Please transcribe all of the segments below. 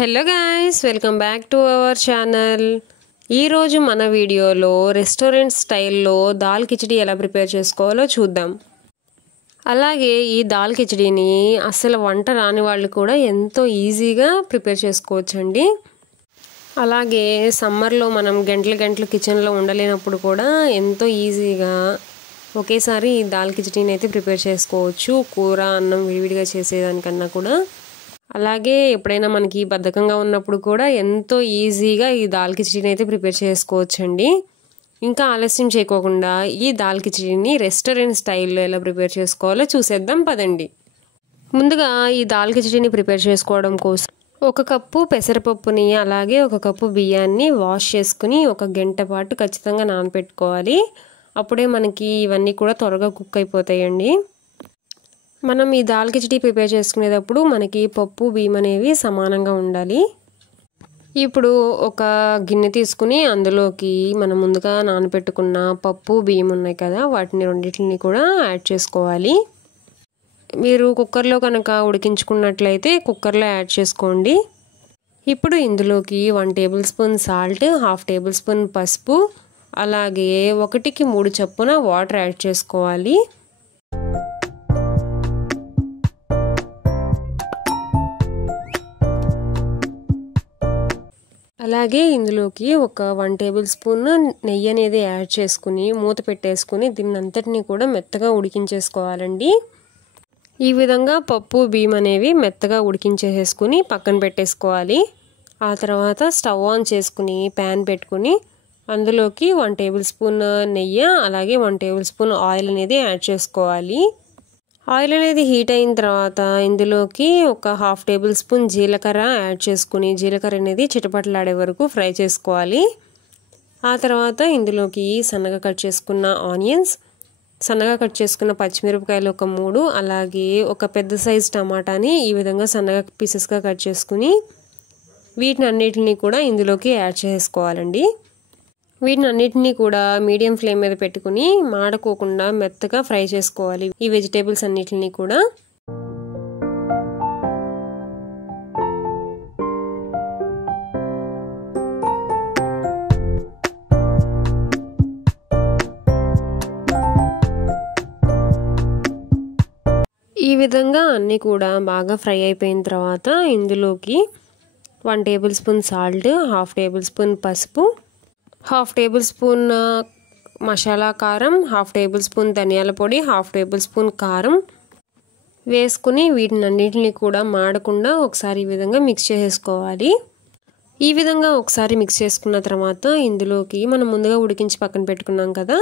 Hello guys, welcome back to our channel. ఈరోజు మన వీడియోలో రెస్టారెంట్ స్టైల్లో దాల్ కిచడీ ఎలా ప్రిపేర్ చేసుకోవాలో చూద్దాం. అలాగే ఈ దాల్ కిచడీని అస్సలు వంట రాని వాళ్ళు కూడా ఎంతో ఈజీగా ప్రిపేర్ చేసుకోవచ్చండి. అలాగే సమ్మర్లో మనం గంటలు కిచెన్లో ఉండలేనప్పుడు కూడా ఎంతో ఈజీగా ఒకేసారి ఈ దాల్ కిచడీని అయితే ప్రిపేర్ చేసుకోవచ్చు, కూర అన్నం విడివిడిగా చేసేదానికన్నా కూడా. అలాగే ఎప్పుడైనా మనకి బద్ధకంగా ఉన్నప్పుడు కూడా ఎంతో ఈజీగా ఈ దాల్ కిచడీని అయితే ప్రిపేర్ చేసుకోవచ్చండి. ఇంకా ఆలస్యం చేయకోకుండా ఈ దాల్ కిచడీని రెస్టారెంట్ స్టైల్లో ఎలా ప్రిపేర్ చేసుకోవాలో చూసేద్దాం పదండి. ముందుగా ఈ దాల్ కిచడీని ప్రిపేర్ చేసుకోవడం కోసం 1 కప్పు పెసరపప్పుని అలాగే 1 కప్పు బియ్యాన్ని వాష్ చేసుకుని 1 గంట పాటు ఖచ్చితంగా నానబెట్టుకోవాలి. అప్పుడే మనకి ఇవన్నీ కూడా త్వరగా కుక్ అయిపోతాయండి. మనం ఈ దాల్ కిచడీ ప్రిపేర్ చేసుకునేటప్పుడు మనకి పప్పు బియ్యం అనేవి సమానంగా ఉండాలి. ఇప్పుడు ఒక గిన్నె తీసుకుని అందులోకి మనం ముందుగా నానబెట్టుకున్న పప్పు బియ్యం ఉన్నాయి కదా, వాటిని రెండింటిని కూడా యాడ్ చేసుకోవాలి. మీరు కుక్కర్లో కనుక ఉడికించుకున్నట్లయితే కుక్కర్లో యాడ్ చేసుకోండి. ఇప్పుడు ఇందులోకి 1 table spoon salt, 1/2 table spoon పసుపు, అలాగే 1కి 3 చొప్పున వాటర్ యాడ్ చేసుకోవాలి. అలాగే ఇందులోకి ఒక 1 టేబుల్ స్పూన్ నెయ్యి అనేది యాడ్ చేసుకుని మూత పెట్టేసుకుని దీన్ని అంతటినీ కూడా మెత్తగా ఉడికించేసుకోవాలండి. ఈ విధంగా పప్పు బియ్యం అనేవి మెత్తగా ఉడికించేసుకుని పక్కన పెట్టేసుకోవాలి. ఆ తర్వాత స్టవ్ ఆన్ చేసుకుని ప్యాన్ పెట్టుకుని అందులోకి 1 టేబుల్ స్పూన్ నెయ్యి అలాగే 1 టేబుల్ స్పూన్ ఆయిల్ అనేది యాడ్ చేసుకోవాలి. ఆయిల్ అనేది హీట్ అయిన తర్వాత ఇందులోకి ఒక 1/2 టేబుల్ స్పూన్ జీలకర్ర యాడ్ చేసుకుని జీలకర్ర అనేది చిటపటలాడే వరకు ఫ్రై చేసుకోవాలి. ఆ తర్వాత ఇందులోకి సన్నగా కట్ చేసుకున్న ఆనియన్స్, సన్నగా కట్ చేసుకున్న పచ్చిమిరపకాయలు ఒక 3, అలాగే ఒక పెద్ద సైజ్ టమాటాని ఈ విధంగా సన్నగా పీసెస్గా కట్ చేసుకుని వీటిని అన్నిటిని కూడా ఇందులోకి యాడ్ చేసుకోవాలండి. వీటిని అన్నిటినీ కూడా మీడియం ఫ్లేమ్ మీద పెట్టుకుని మాడకోకుండా మెత్తగా ఫ్రై చేసుకోవాలి ఈ వెజిటేబుల్స్ అన్నిటిని కూడా. ఈ విధంగా అన్నీ కూడా బాగా ఫ్రై అయిపోయిన తర్వాత ఇందులోకి 1 table spoon salt, 1/2 table spoon పసుపు, 1/2 టేబుల్ స్పూన్ మసాలా కారం, 1/2 టేబుల్ స్పూన్ ధనియాల పొడి, 1/2 టేబుల్ స్పూన్ కారం వేసుకుని వీటిని అన్నిటిని కూడా మాడకుండా ఒకసారి ఈ విధంగా మిక్స్ చేసుకోవాలి. ఈ విధంగా ఒకసారి మిక్స్ చేసుకున్న తర్వాత ఇందులోకి మనం ముందుగా ఉడికించి పక్కన పెట్టుకున్నాం కదా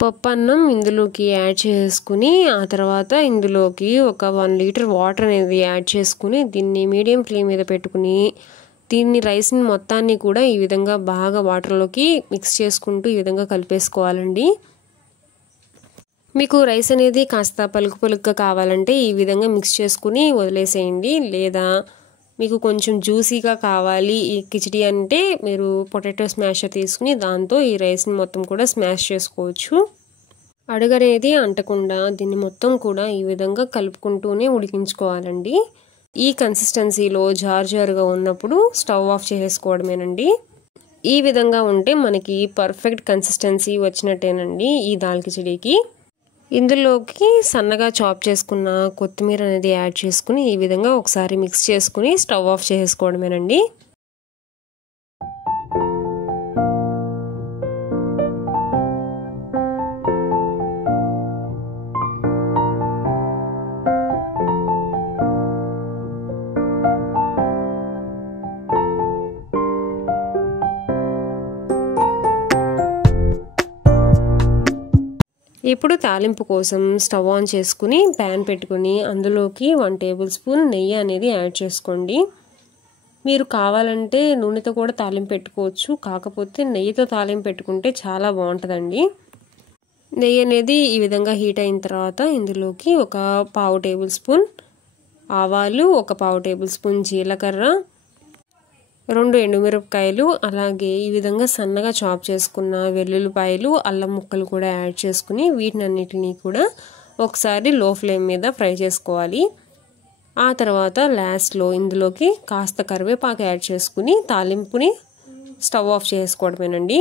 పప్పు అన్నం ఇందులోకి యాడ్ చేసుకుని ఆ తర్వాత ఇందులోకి ఒక 1 లీటర్ వాటర్ అనేది యాడ్ చేసుకుని దీన్ని మీడియం ఫ్లేమ్ మీద పెట్టుకుని దీన్ని రైస్ని మొత్తాన్ని కూడా ఈ విధంగా బాగా వాటర్లోకి మిక్స్ చేసుకుంటూ ఈ విధంగా కలిపేసుకోవాలండి. మీకు రైస్ అనేది కాస్త పలుకుగా కావాలంటే ఈ విధంగా మిక్స్ చేసుకుని వదిలేసేయండి. లేదా మీకు కొంచెం జ్యూసీగా కావాలి ఈ కిచడీ అంటే మీరు పొటాటో స్మాషర్ తీసుకుని దాంతో ఈ రైస్ని మొత్తం కూడా స్మాష్ చేసుకోవచ్చు. అడుగనేది అంటకుండా దీన్ని మొత్తం కూడా ఈ విధంగా కలుపుకుంటూనే ఉడికించుకోవాలండి. ఈ కన్సిస్టెన్సీలో జారుగా ఉన్నప్పుడు స్టవ్ ఆఫ్ చేసేసుకోవడమేనండి. ఈ విధంగా ఉంటే మనకి పర్ఫెక్ట్ కన్సిస్టెన్సీ వచ్చినట్టేనండి ఈ దాల్ కిచడీకి. ఇందులోకి సన్నగా చాప్ చేసుకున్న కొత్తిమీర అనేది యాడ్ చేసుకుని ఈ విధంగా ఒకసారి మిక్స్ చేసుకుని స్టవ్ ఆఫ్ చేసుకోవడమేనండి. ఇప్పుడు తాలింపు కోసం స్టవ్ ఆన్ చేసుకుని ప్యాన్ పెట్టుకుని అందులోకి 1 టేబుల్ స్పూన్ నెయ్యి అనేది యాడ్ చేసుకోండి. మీరు కావాలంటే నూనెతో కూడా తాలింపు పెట్టుకోవచ్చు, కాకపోతే నెయ్యితో తాలింపు పెట్టుకుంటే చాలా బాగుంటుందండి. నెయ్యి అనేది ఈ విధంగా హీట్ అయిన తర్వాత ఇందులోకి ఒక 1/2 టేబుల్ స్పూన్ ఆవాలు, ఒక 1/2 టేబుల్ స్పూన్ జీలకర్ర, 2 ఎండుమిరపకాయలు, అలాగే ఈ విధంగా సన్నగా చాప్ చేసుకున్న వెల్లుల్లిపాయలు, అల్లం ముక్కలు కూడా యాడ్ చేసుకుని వీటిని అన్నిటినీ కూడా ఒకసారి లో ఫ్లేమ్ మీద ఫ్రై చేసుకోవాలి. ఆ తర్వాత లాస్ట్లో ఇందులోకి కాస్త కరివేపాకు యాడ్ చేసుకుని తాలింపుని స్టవ్ ఆఫ్ చేసుకోవడమేనండి.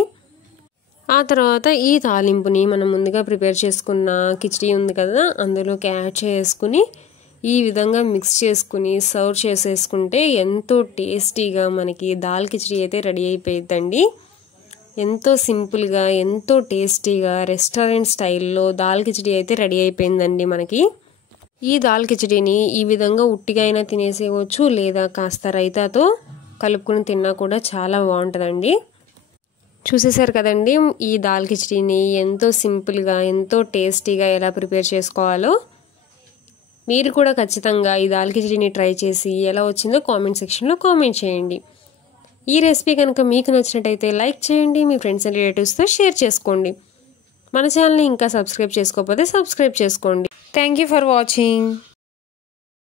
ఆ తర్వాత ఈ తాలింపుని మనం ముందుగా ప్రిపేర్ చేసుకున్న కిచిడి ఉంది కదా, అందులోకి యాడ్ చేసుకుని ఈ విధంగా మిక్స్ చేసుకుని సర్వ్ చేసేసుకుంటే ఎంతో టేస్టీగా మనకి దాల్ కిచిడి అయితే రెడీ అయిపోయిందండి. ఎంతో సింపుల్గా ఎంతో టేస్టీగా రెస్టారెంట్ స్టైల్లో దాల్ కిచిడి అయితే రెడీ అయిపోయిందండి మనకి. ఈ దాల్ కిచిడిని ఈ విధంగా ఉట్టిగా అయినా తినేసేయవచ్చు, లేదా కాస్త రైతాతో కలుపుకుని తిన్నా కూడా చాలా బాగుంటుందండి. చూసేసారు కదండి ఈ దాల్ కిచిడిని ఎంతో సింపుల్గా ఎంతో టేస్టీగా ఎలా ప్రిపేర్ చేసుకోవాలో. మీరు కూడా ఖచ్చితంగా ఈ దాల్ కిచిడిని ట్రై చేసి ఎలా వచ్చిందో కామెంట్ సెక్షన్లో కామెంట్ చేయండి. ఈ రెసిపీ కనుక మీకు నచ్చినట్టయితే లైక్ చేయండి, మీ ఫ్రెండ్స్ అండ్ రిలేటివ్స్తో షేర్ చేసుకోండి. మన ఛానల్ని ఇంకా సబ్స్క్రైబ్ చేసుకోకపోతే సబ్స్క్రైబ్ చేసుకోండి. Thank you for watching.